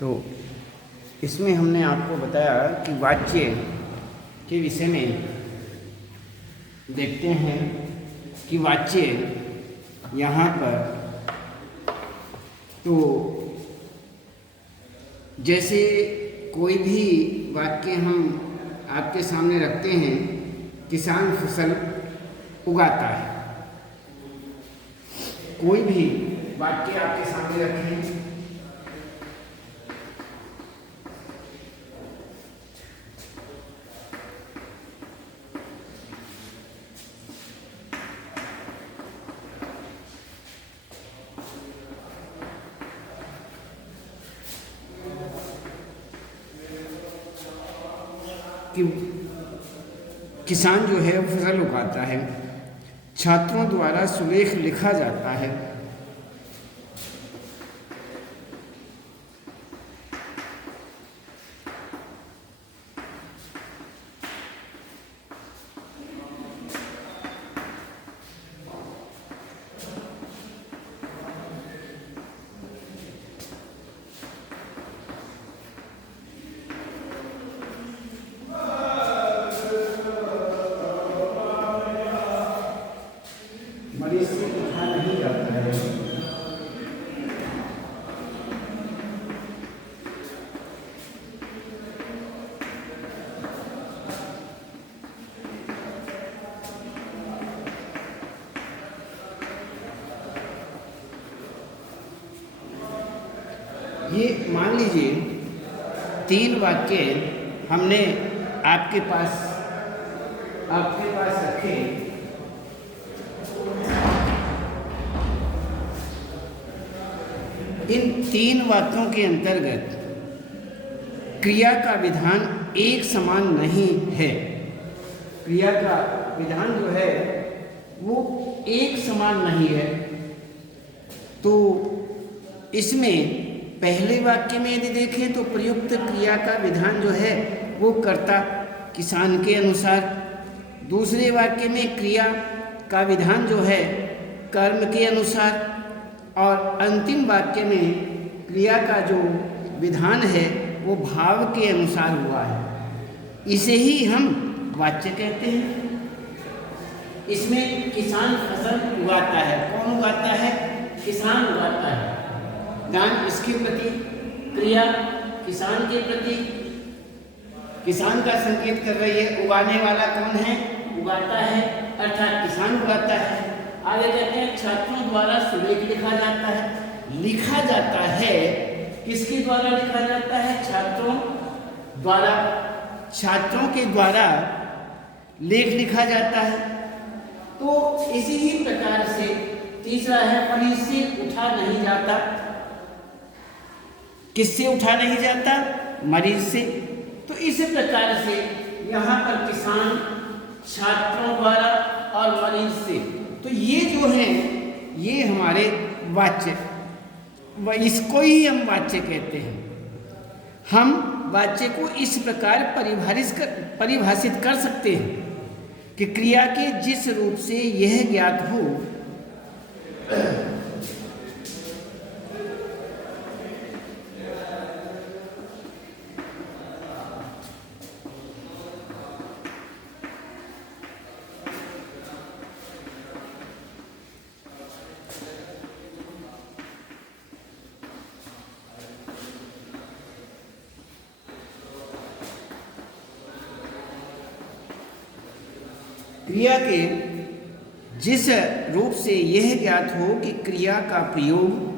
तो इसमें हमने आपको बताया कि वाच्य के विषय में देखते हैं कि वाच्य यहाँ पर तो जैसे कोई भी वाक्य हम आपके सामने रखते हैं, किसान फसल उगाता है। कोई भी वाक्य आपके सामने रखें, कि किसान जो है फसल उगाता है, छात्रों द्वारा सुलेख लिखा जाता है, मरीज से लिखा नहीं जाता है। ये मान लीजिए 3 वाक्य हमने आपके पास रखे। इन 3 वाक्यों के अंतर्गत क्रिया का विधान एक समान नहीं है। क्रिया का विधान जो है वो एक समान नहीं है। तो इसमें पहले वाक्य में यदि देखें तो प्रयुक्त क्रिया का विधान जो है वो कर्ता किसान के अनुसार, दूसरे वाक्य में क्रिया का विधान जो है कर्म के अनुसार, और अंतिम वाक्य में क्रिया का जो विधान है वो भाव के अनुसार हुआ है। इसे ही हम वाच्य कहते हैं। इसमें किसान फसल उगाता है। कौन उगाता है? किसान उगाता है। दान इसके प्रति, क्रिया किसान के प्रति, किसान का संकेत कर रही है। उगाने वाला कौन है? उगाता है, अर्थात किसान उगाता है। आगे कहते हैं छात्रों द्वारा सुलेख लिखा जाता है। लिखा जाता है, किसके द्वारा लिखा जाता है? छात्रों द्वारा। छात्रों के द्वारा लेख लिखा जाता है। तो इसी ही प्रकार से तीसरा है मरीज से उठा नहीं जाता। किससे उठा नहीं जाता? मरीज से। तो इस प्रकार से यहाँ पर किसान, छात्रों द्वारा और मरीज से, तो ये जो है ये हमारे वाच्य, इसको ही हम वाच्य कहते हैं। हम वाच्य को इस प्रकार परिभाषित कर सकते हैं कि क्रिया के जिस रूप से यह ज्ञात हो, क्रिया के जिस रूप से यह ज्ञात हो कि क्रिया का प्रयोग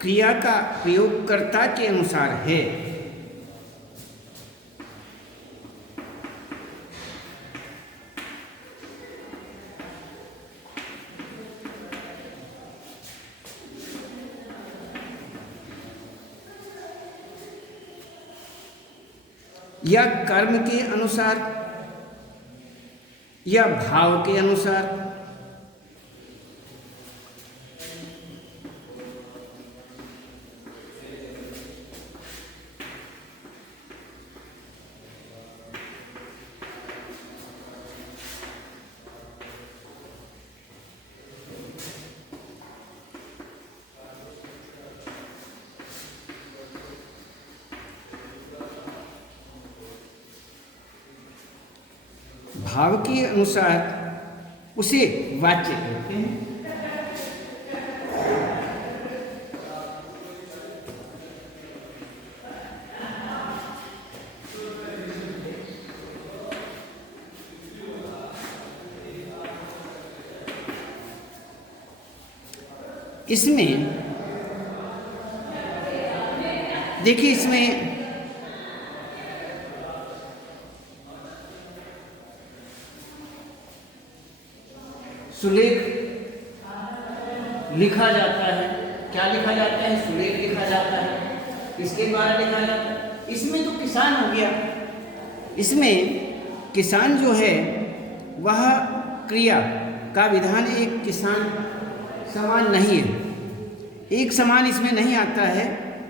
क्रिया का प्रयोगकर्ता के अनुसार है। या कर्म के अनुसार, या भाव के अनुसार। भाव के अनुसार उसे वाच्य कहते हैं। इसमें देखिए, इसमें सुलेख लिखा जाता है। क्या लिखा जाता है? सुलेख लिखा जाता है। किसके द्वारा लिखा जाता है? इसमें तो किसान हो गया। इसमें किसान जो है वह क्रिया का विधान एक किसान समान नहीं है, एक समान इसमें नहीं आता है।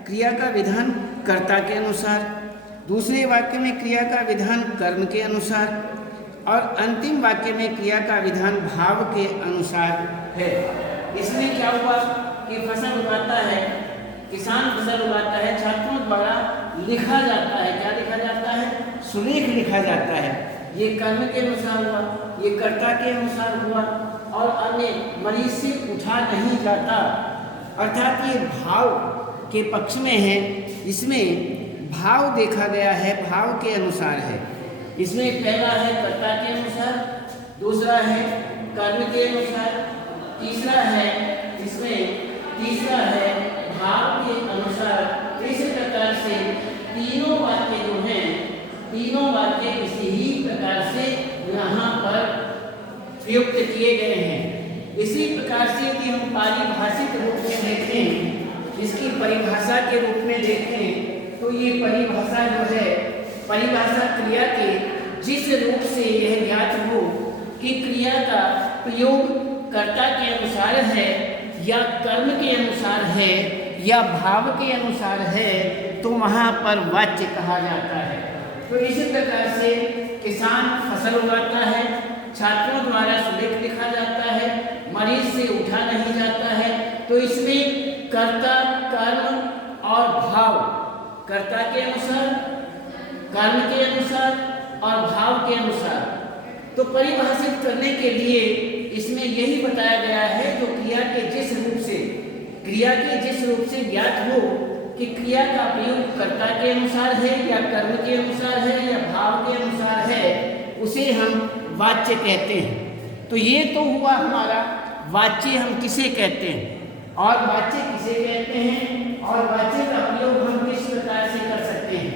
क्रिया का विधान कर्ता के अनुसार, दूसरे वाक्य में क्रिया का विधान कर्म के अनुसार, और अंतिम वाक्य में क्रिया का विधान भाव के अनुसार है। इसमें क्या हुआ कि फसल उगाता है, किसान फसल उगाता है, छात्रों द्वारा लिखा जाता है। क्या लिखा जाता है? सुलेख लिखा जाता है। ये कर्म के अनुसार हुआ, ये कर्ता के अनुसार हुआ, और अन्य मरीज से उठा नहीं जाता, अर्थात ये भाव के पक्ष में है। इसमें भाव देखा गया है, भाव के अनुसार है। इसमें पहला है कर्ता के अनुसार, दूसरा है कर्म के अनुसार, तीसरा है भाव के अनुसार। इस प्रकार से तीनों वाक्य जो हैं, तीनों वाक्य इसी ही प्रकार से यहाँ पर प्रयुक्त किए गए हैं। इसी प्रकार से कि हम पारिभाषिक रूप में देखें, इसकी परिभाषा के रूप में देखें, तो ये परिभाषा जो है, परिभाषा क्रिया के जिस रूप से यह ज्ञात हो कि क्रिया का प्रयोग कर्ता के अनुसार है या कर्म के अनुसार है या भाव के अनुसार है, तो वहाँ पर वाच्य कहा जाता है। तो इसी प्रकार से किसान फसल उगाता है, छात्रों द्वारा सुलेख लिखा जाता है, मरीज से उठा नहीं जाता है, तो इसमें कर्ता, कर्म और भाव, कर्ता के अनुसार, कर्म के अनुसार और भाव के अनुसार, तो परिभाषित करने के लिए इसमें यही बताया गया है जो क्रिया के जिस रूप से ज्ञात हो कि क्रिया का प्रयोग कर्ता के अनुसार है या कर्म के अनुसार है या भाव के अनुसार है, उसे हम वाच्य कहते हैं। तो ये तो हुआ हमारा वाच्य हम किसे कहते हैं और वाच्य किसे कहते हैं और वाच्य का प्रयोग हम किस प्रकार से कर सकते हैं।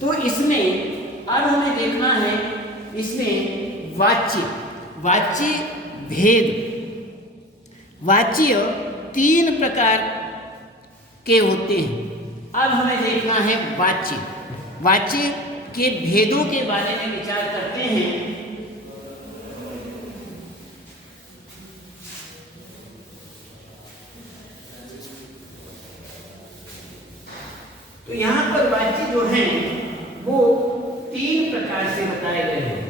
तो इसमें अब हमें देखना है, इसमें वाच्य भेद, वाच्य 3 प्रकार के होते हैं। अब हमें देखना है वाच्य के भेदों के बारे में विचार करते हैं। तो यहाँ पर वाच्य जो हैं वो 3 प्रकार से बताए गए हैं,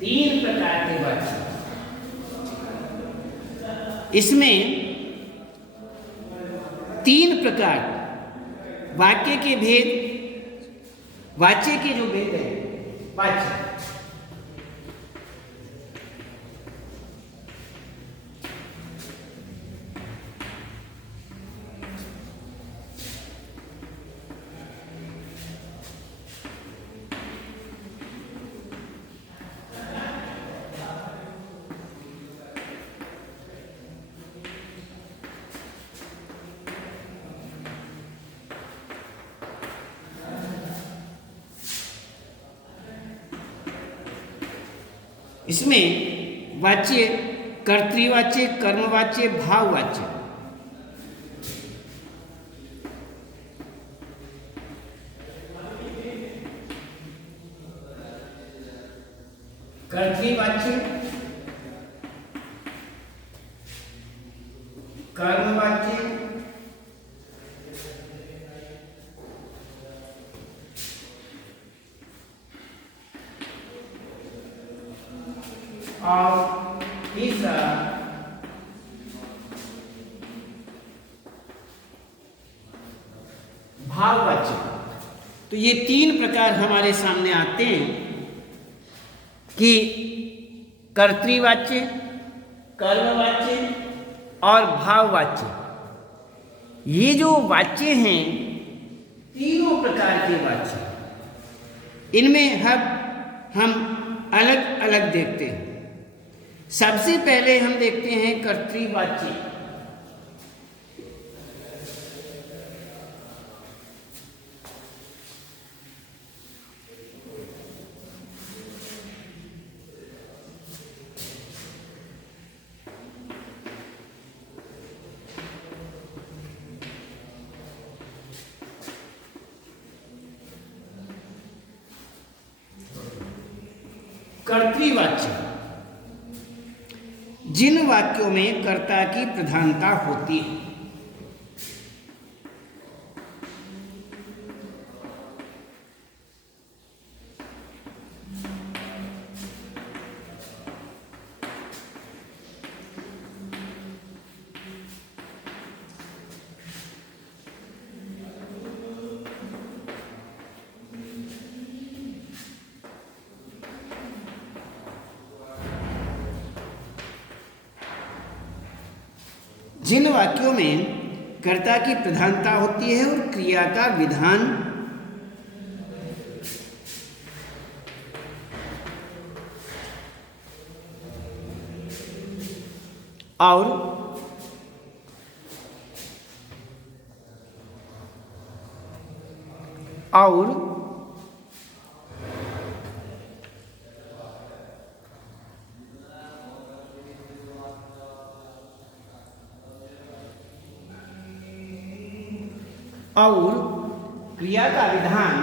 3 प्रकार के वाच्य। इसमें 3 प्रकार वाक्य के भेद, वाच्य के जो भेद है, वाच्य इसमें वाच्य कर्तृवाच्य, कर्मवाच्य, भाववाच्य। कर्तृवाच्य, कर्मवाच्य, और तीसरा भाववाच्य। तो ये तीन प्रकार हमारे सामने आते हैं कि कर्तृवाच्य, कर्मवाच्य और भाववाच्य। ये जो वाच्य हैं, तीनों प्रकार के वाच्य, इनमें हम अलग अलग देखते हैं। सबसे पहले हम देखते हैं कर्तृवाच्य। कर्तृवाच्य जिन वाक्यों में कर्ता की प्रधानता होती है। जिन वाक्यों में कर्ता की प्रधानता होती है और क्रिया का विधान और क्रिया का विधान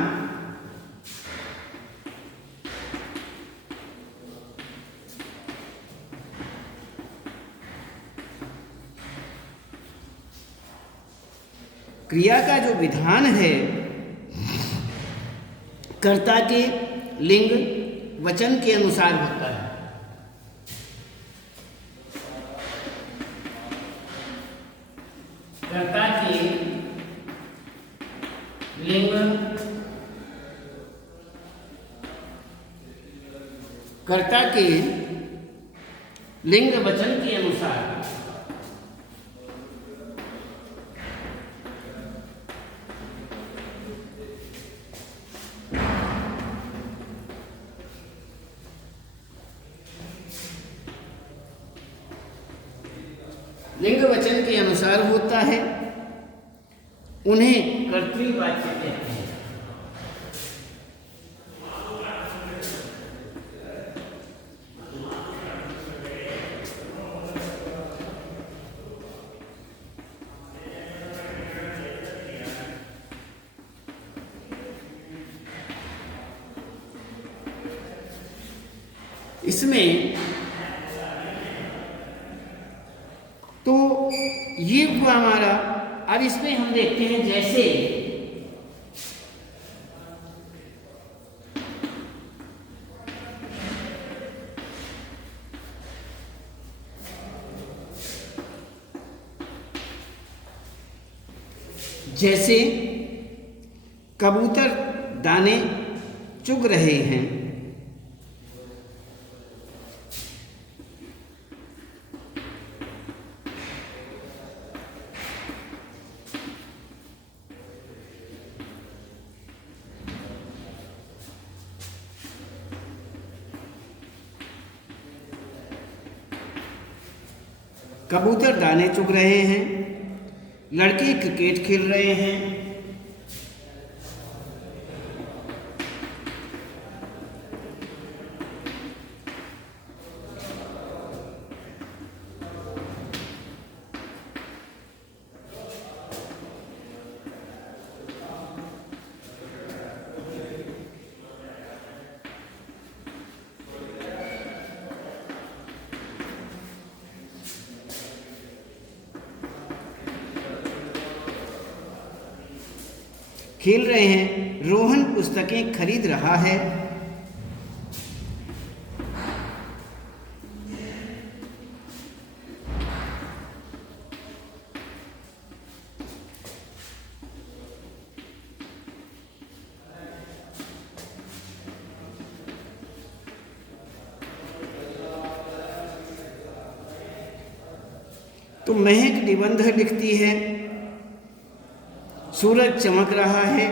क्रिया का जो विधान है कर्ता के लिंग वचन के अनुसार होता है। कर्ता के लिंग, कर्ता के लिंग वचन के अनुसार लिंग वचन के अनुसार होता है, उन्हें कर्तृवाच्य कहते हैं। इसमें तो ये हुआ हमारा। अब इसमें हम देखते हैं जैसे जैसे कबूतर दाने चुग रहे हैं, कबूतर दाने चुग रहे हैं, लड़के क्रिकेट खेल रहे हैं, खेल रहे हैं, रोहन पुस्तकें खरीद रहा है। तो महक निबंध लिखती है, सूरज चमक रहा है।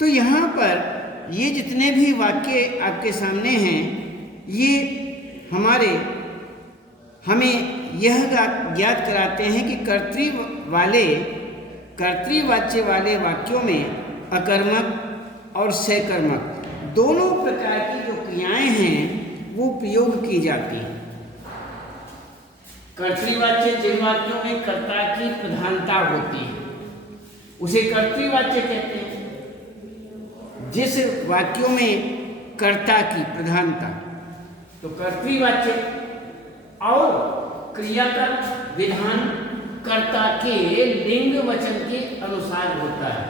तो यहाँ पर ये जितने भी वाक्य आपके सामने हैं, ये हमें यह ज्ञात कराते हैं कि कर्तृवाच्य वाले वाक्यों में अकर्मक और सकर्मक दोनों प्रकार की जो क्रियाएं हैं वो प्रयोग की जाती हैं। कर्तृवाच्य जिन वाक्यों में कर्ता की प्रधानता होती है उसे कर्तृवाच्य कहते हैं। जिस वाक्यों में कर्ता की प्रधानता, तो कर्तृवाच्य, और क्रिया का विधान कर्ता के लिंग वचन के अनुसार होता है।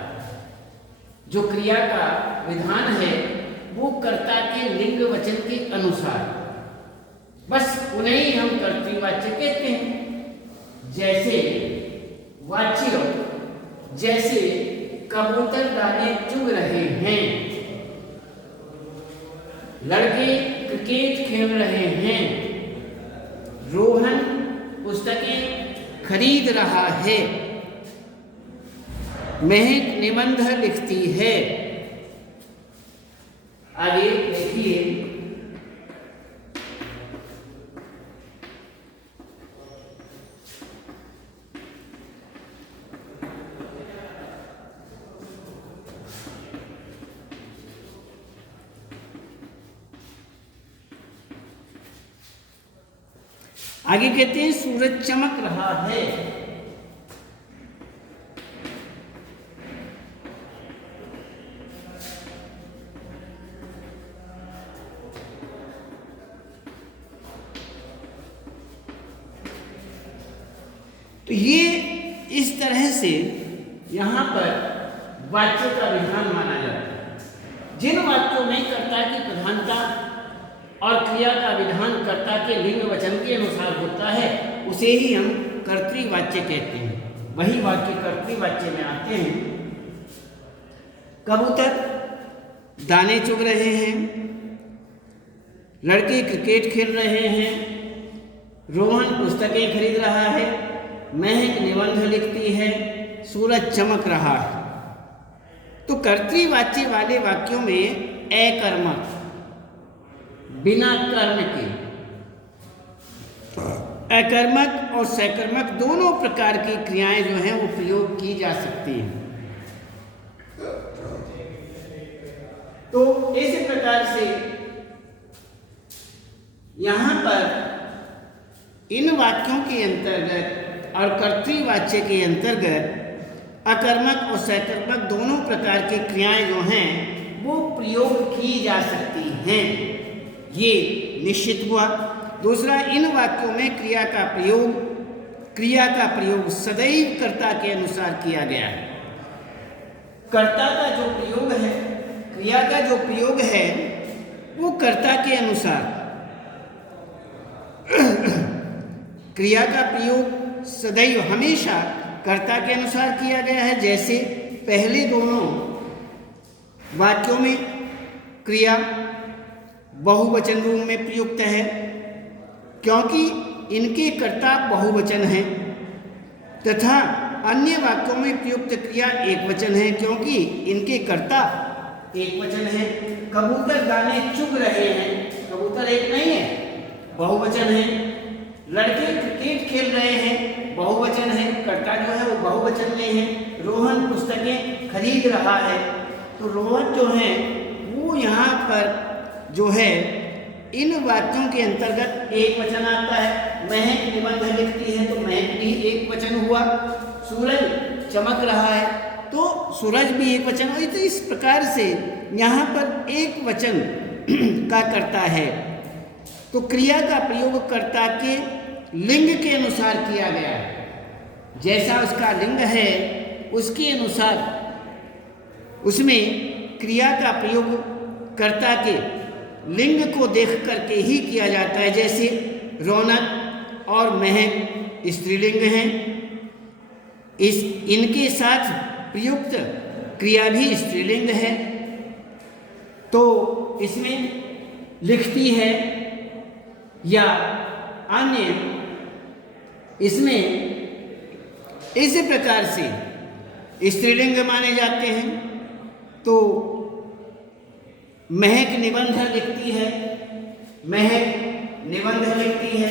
जो क्रिया का विधान है वो कर्ता के लिंग वचन के अनुसार, बस उन्हें ही हम कर्तृवाच्य कहते हैं। जैसे वाच्य, जैसे कबूतर दाने चुग रहे हैं, लड़के क्रिकेट खेल रहे हैं, रोहन पुस्तकें खरीद रहा है, महक निबंध लिखती है। आगे देखिए, आगे कहते हैं सूरज चमक रहा है। तो ये इस तरह से यहाँ पर वाक्य का विधान माना जाता है। जिन वाक्यों में कर्ता की प्रधानता और क्रिया का विधान कर्ता के लिंग वचन के अनुसार होता है उसे ही हम कर्तृवाच्य कहते हैं। वही वाक्य कर्तृवाच्य में आते हैं। कबूतर दाने चुग रहे हैं, लड़के क्रिकेट खेल रहे हैं, रोहन पुस्तकें खरीद रहा है, महक निबंध लिखती है, सूरज चमक रहा है। तो कर्तृवाच्य वाले वाक्यों में अकर्मक, बिना कर्म के, अकर्मक और सकर्मक दोनों प्रकार की क्रियाएं जो हैं वो प्रयोग की जा सकती हैं। तो इस प्रकार से यहाँ पर इन वाक्यों के अंतर्गत और कर्तृवाच्य के अंतर्गत अकर्मक और सकर्मक दोनों प्रकार की क्रियाएं जो हैं वो प्रयोग की जा सकती हैं, ये निश्चित हुआ। दूसरा, इन वाक्यों में क्रिया का प्रयोग सदैव कर्ता के अनुसार किया गया है। कर्ता का जो प्रयोग है, क्रिया का जो प्रयोग है वो कर्ता के अनुसार, क्रिया का प्रयोग सदैव हमेशा कर्ता के अनुसार किया गया है। जैसे पहले दोनों वाक्यों में क्रिया बहुवचन रूप में प्रयुक्त है क्योंकि इनके कर्ता बहुवचन हैं, तथा अन्य वाक्यों में प्रयुक्त क्रिया एकवचन है क्योंकि इनके कर्ता एकवचन है। कबूतर दाने चुग रहे हैं, कबूतर एक नहीं है, बहुवचन है। लड़के क्रिकेट खेल रहे हैं, बहुवचन है, कर्ता जो है वो बहुवचन में है। रोहन पुस्तकें खरीद रहा है, तो रोहन जो है वो यहाँ पर जो है इन वाक्यों के अंतर्गत एक वचन आता है। महक निबंध लिखती है, तो महक भी एक वचन हुआ। सूरज चमक रहा है, तो सूरज भी एक वचन हुआ। तो इस प्रकार से यहाँ पर एक वचन का कर्ता है, तो क्रिया का प्रयोग कर्ता के लिंग के अनुसार किया गया है। जैसा उसका लिंग है उसके अनुसार उसमें क्रिया का प्रयोग कर्ता के लिंग को देख करके ही किया जाता है। जैसे रौनक और महक स्त्रीलिंग हैं, इनके साथ प्रयुक्त क्रिया भी स्त्रीलिंग है, तो इसमें लिखती है या अन्य इसमें इस प्रकार से स्त्रीलिंग माने जाते हैं। तो महक निबंध लिखती है, महक निबंध लिखती है,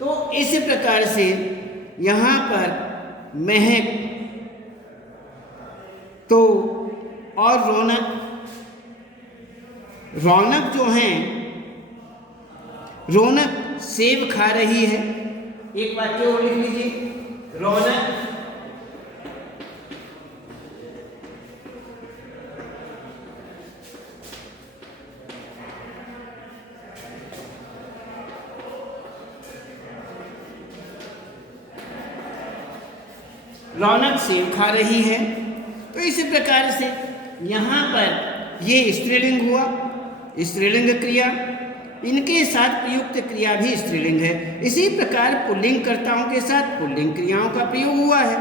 तो इस प्रकार से यहाँ पर महक तो और रौनक जो हैं, रौनक सेब खा रही है। एक वाक्य और लिख लीजिए, रौनक सेब खा रही है। तो इसी प्रकार से यहाँ पर ये स्त्रीलिंग हुआ, स्त्रीलिंग क्रिया, इनके साथ प्रयुक्त क्रिया भी स्त्रीलिंग है। इसी प्रकार पुल्लिंग कर्ताओं के साथ पुल्लिंग क्रियाओं का प्रयोग हुआ है।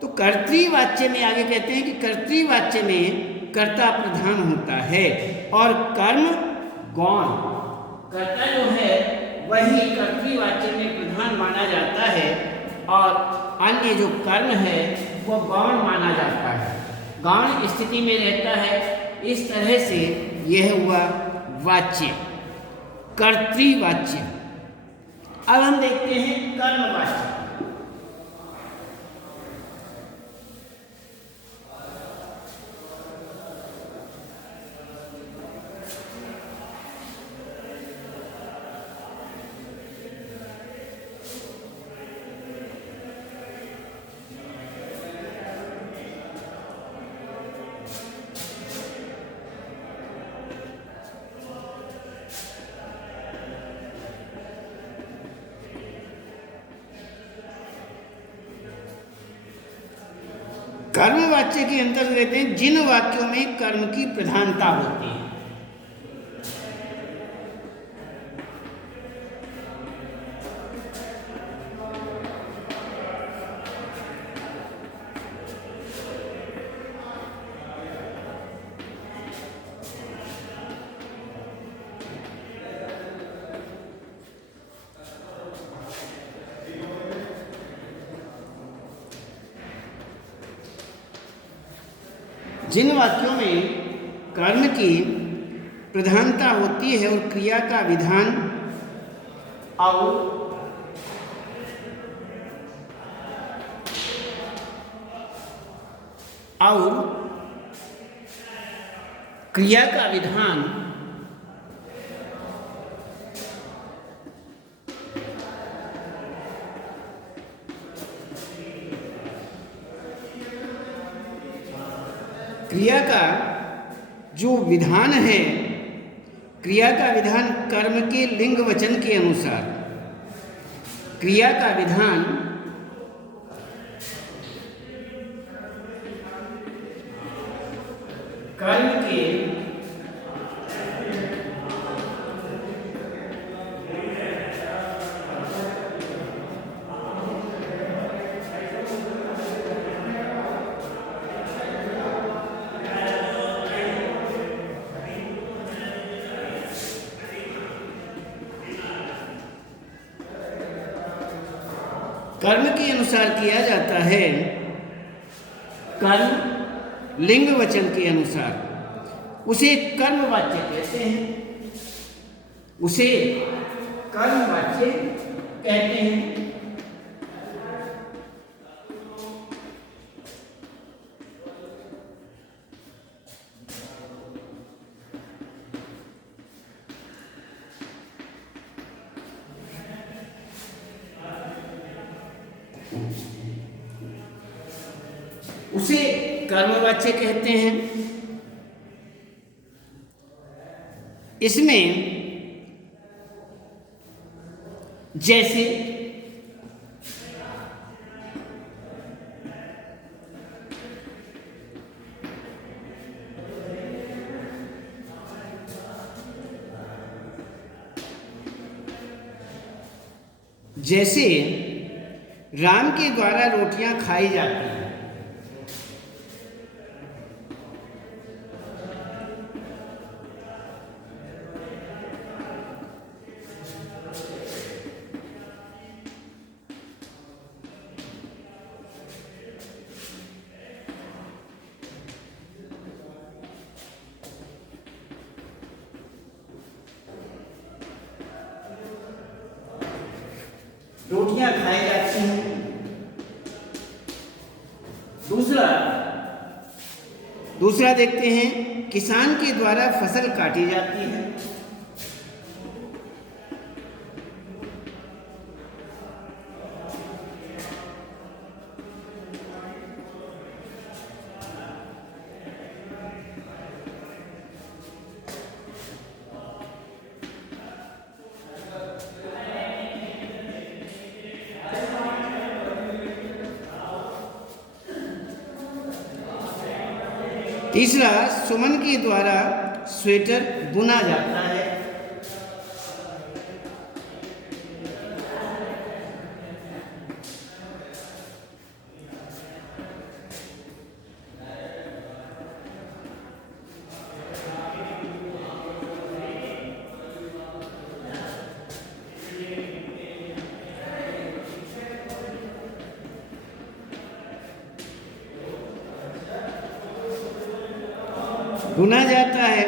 तो कर्तृवाच्य में आगे कहते हैं कि कर्तृवाच्य में कर्ता प्रधान होता है और कर्म गौण, कर्ता जो है वही कर्तृवाच्य में प्रधान माना जाता है और अन्य जो कर्म है वो गौण माना जाता है, गौण स्थिति में रहता है। इस तरह से यह हुआ वाच्य, कर्तृवाच्य। अब हम देखते हैं कर्मवाच्य। कर्मवाच्य के अंतर्गत कहते हैं जिन वाक्यों में कर्म की प्रधानता होती है। जिन वाक्यों में कर्म की प्रधानता होती है और क्रिया का विधान और क्रिया का विधान क्रिया का जो विधान है, क्रिया का विधान कर्म के लिंग वचन के अनुसार, क्रिया का विधान कर्म के कर्म के अनुसार किया जाता है। कर्म लिंग वचन के अनुसार उसे कर्मवाच्य कहते हैं, उसे कर्मवाच्य कहते हैं। उसे कर्मवाच्य कहते हैं। इसमें जैसे जैसे राम के द्वारा रोटियां खाई जाती हैं। रोटियां खाई जाती हैं। दूसरा देखते हैं, किसान के द्वारा फसल काटी जाती है। तीसरा, सुमन के द्वारा स्वेटर बुना जाता है। बुना जाता है।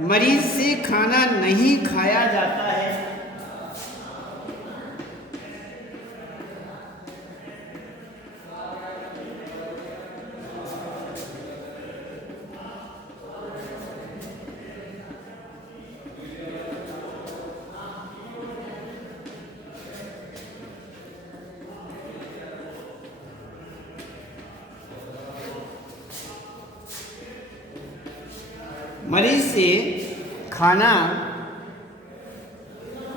मरीज से खाना नहीं खाया जाता है।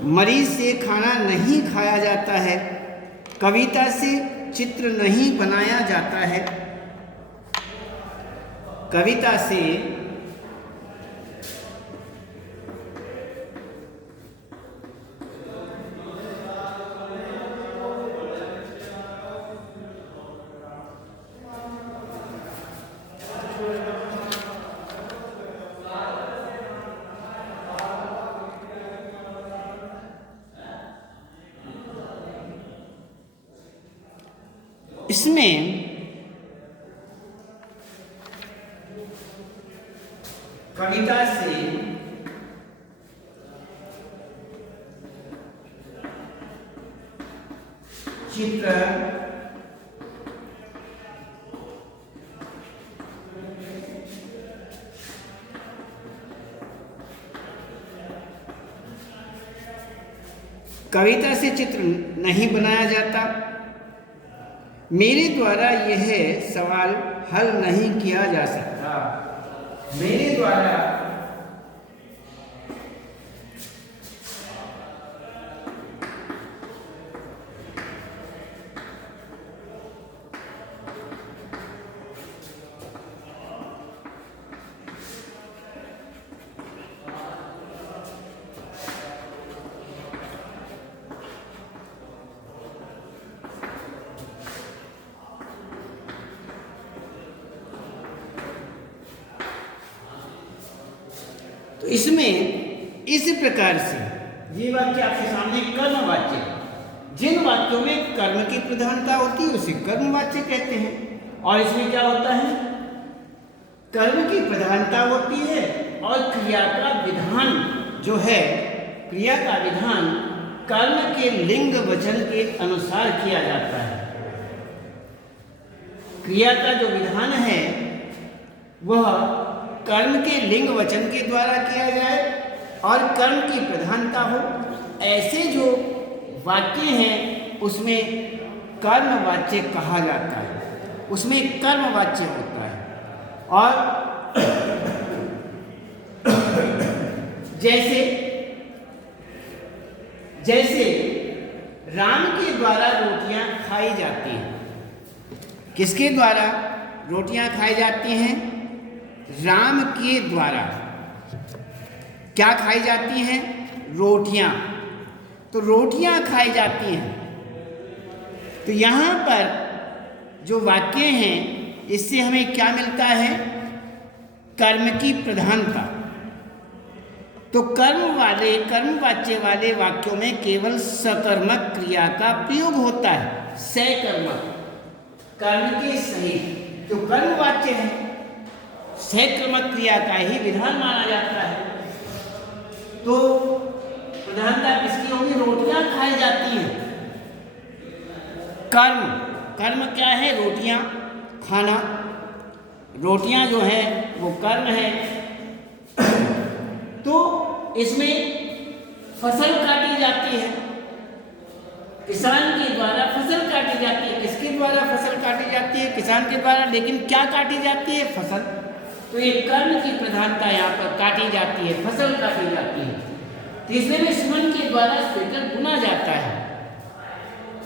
मरीज से खाना नहीं खाया जाता है। कविता से चित्र नहीं बनाया जाता है। कविता से इसमें कविता से चित्र कविता से चित्र नहीं बनाया जाता। मेरे द्वारा यह सवाल हल नहीं किया जा सकता। मेरे द्वारा तो इसमें इस प्रकार से ये वाक्य आपके सामने कर्म वाक्य है। जिन वाक्यों में कर्म की प्रधानता होती है उसे कर्म वाच्य कहते हैं। और इसमें क्या होता है, कर्म की प्रधानता होती है और क्रिया का विधान जो है, क्रिया का विधान कर्म के लिंग वचन के अनुसार किया जाता है। क्रिया का जो विधान है वह कर्म के लिंग वचन के द्वारा किया जाए और कर्म की प्रधानता हो, ऐसे जो वाक्य हैं उसमें कर्म वाच्य कहा जाता है, उसमें कर्म वाच्य होता है। और जैसे राम के द्वारा रोटियां खाई जाती हैं। किसके द्वारा रोटियां खाई जाती हैं? राम के द्वारा क्या खाई जाती हैं? रोटियां। तो रोटियां खाई जाती हैं। तो यहाँ पर जो वाक्य हैं इससे हमें क्या मिलता है? कर्म की प्रधानता। तो कर्मवाच्य वाले वाक्यों में केवल सकर्मक क्रिया का प्रयोग होता है, सकर्मक, कर्म के सहित। तो कर्मवाच्य है, सकर्मक क्रिया का ही विधान माना जाता है। तो प्रधानता किसकी होगी? रोटियां खाई जाती हैं। कर्म क्या है? रोटियां खाना। रोटियां जो है वो कर्म है। तो इसमें फसल काटी जाती है, किसान के द्वारा फसल काटी जाती है। किसके द्वारा फसल काटी जाती है? किसान के द्वारा। लेकिन क्या काटी जाती है? फसल। तो ये कर्म की प्रधानता यहाँ पर काटी जाती है, फसल काटी जाती है। तीसरे में सुमन के द्वारा स्वेटर बुना जाता है।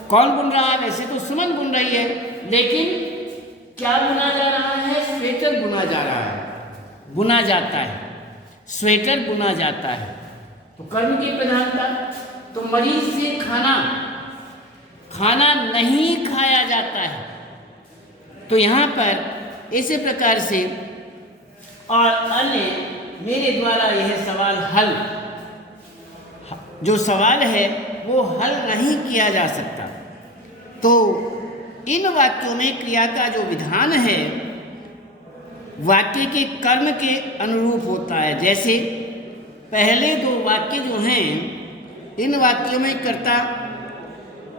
कौन बुन रहा है? वैसे तो सुमन बुन रही है, लेकिन क्या बुना जा रहा है? स्वेटर बुना जा रहा है, बुना जाता है, स्वेटर बुना जाता है। तो कर्म की प्रधानता। तो मरीज से खाना नहीं खाया जाता है। तो यहाँ पर इसी प्रकार से और अन्य मेरे द्वारा यह सवाल जो सवाल है वो हल नहीं किया जा सकता। तो इन वाक्यों में क्रिया का जो विधान है वाक्य के कर्म के अनुरूप होता है। जैसे पहले दो वाक्य जो हैं, इन वाक्यों में कर्ता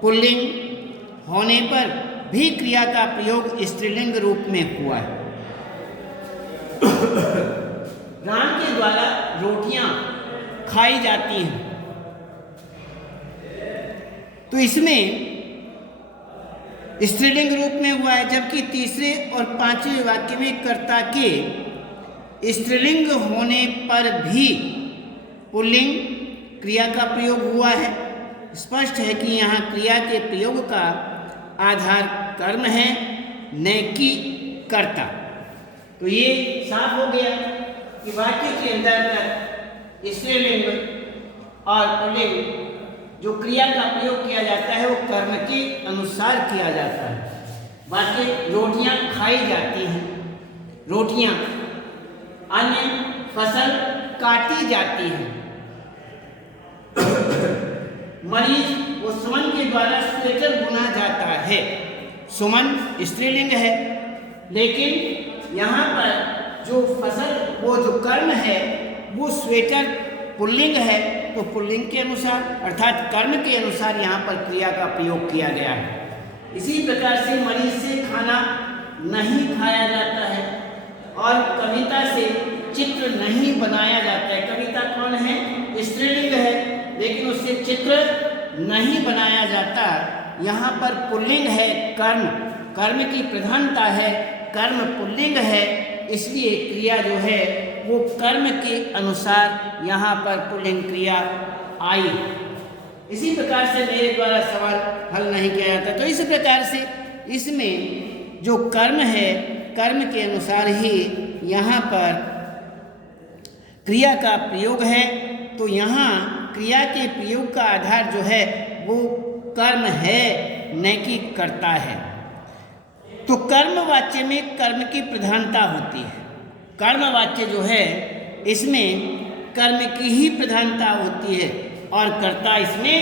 पुल्लिंग होने पर भी क्रिया का प्रयोग स्त्रीलिंग रूप में हुआ है। राम के द्वारा रोटियां खाई जाती हैं। तो इसमें स्त्रीलिंग रूप में हुआ है, जबकि तीसरे और पांचवें वाक्य में कर्ता के स्त्रीलिंग होने पर भी पुल्लिंग क्रिया का प्रयोग हुआ है। स्पष्ट है कि यहाँ क्रिया के प्रयोग का आधार कर्म है, न कि कर्ता। तो ये साफ हो गया कि वाक्य के अंदर स्त्रीलिंग और पुल्लिंग जो क्रिया का प्रयोग किया जाता है वो कर्म के अनुसार किया जाता है। वाक्य रोटियां खाई जाती हैं, रोटियां, अन्य फसल काटी जाती है। मरीज वो सुमन के द्वारा स्वेटर बुना जाता है। सुमन स्त्रीलिंग है, लेकिन यहाँ पर जो फसल वो जो कर्म है वो स्वेटर पुल्लिंग है। तो पुल्लिंग के अनुसार अर्थात कर्म के अनुसार यहाँ पर क्रिया का प्रयोग किया गया है। इसी प्रकार से मरीज से खाना नहीं खाया जाता है और कविता से चित्र नहीं बनाया जाता है। कविता कौन है? स्त्रीलिंग है, लेकिन उससे चित्र नहीं बनाया जाता। यहाँ पर पुल्लिंग है, कर्म की प्रधानता है, कर्म पुल्लिंग है, इसलिए क्रिया जो है वो कर्म के अनुसार यहाँ पर पुल्लिंग क्रिया आई। इसी प्रकार से मेरे द्वारा सवाल हल नहीं किया जाता। तो इस प्रकार से इसमें जो कर्म है, कर्म के अनुसार ही यहाँ पर क्रिया का प्रयोग है। तो यहाँ क्रिया के प्रयोग का आधार जो है वो कर्म है, न कि कर्ता है। तो कर्मवाच्य में कर्म की प्रधानता होती है। कर्मवाच्य जो है इसमें कर्म की ही प्रधानता होती है और कर्ता इसमें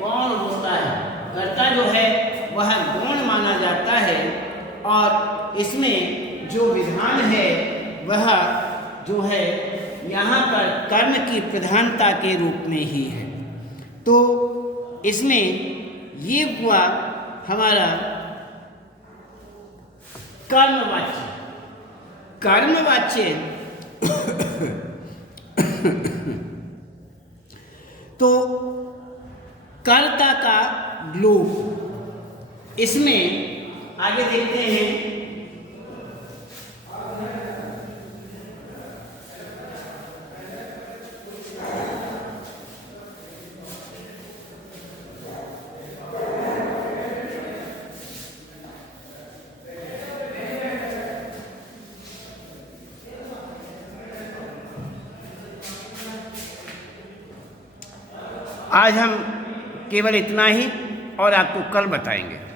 गौण होता है। कर्ता जो है वह गौण माना जाता है और इसमें जो विधान है वह जो है यहाँ पर कर्म की प्रधानता के रूप में ही है। तो इसमें ये हुआ हमारा कर्मवाच्य। तो कर्ता का लोप, इसमें आगे देखते हैं। आज हम केवल इतना ही और आपको कल बताएंगे।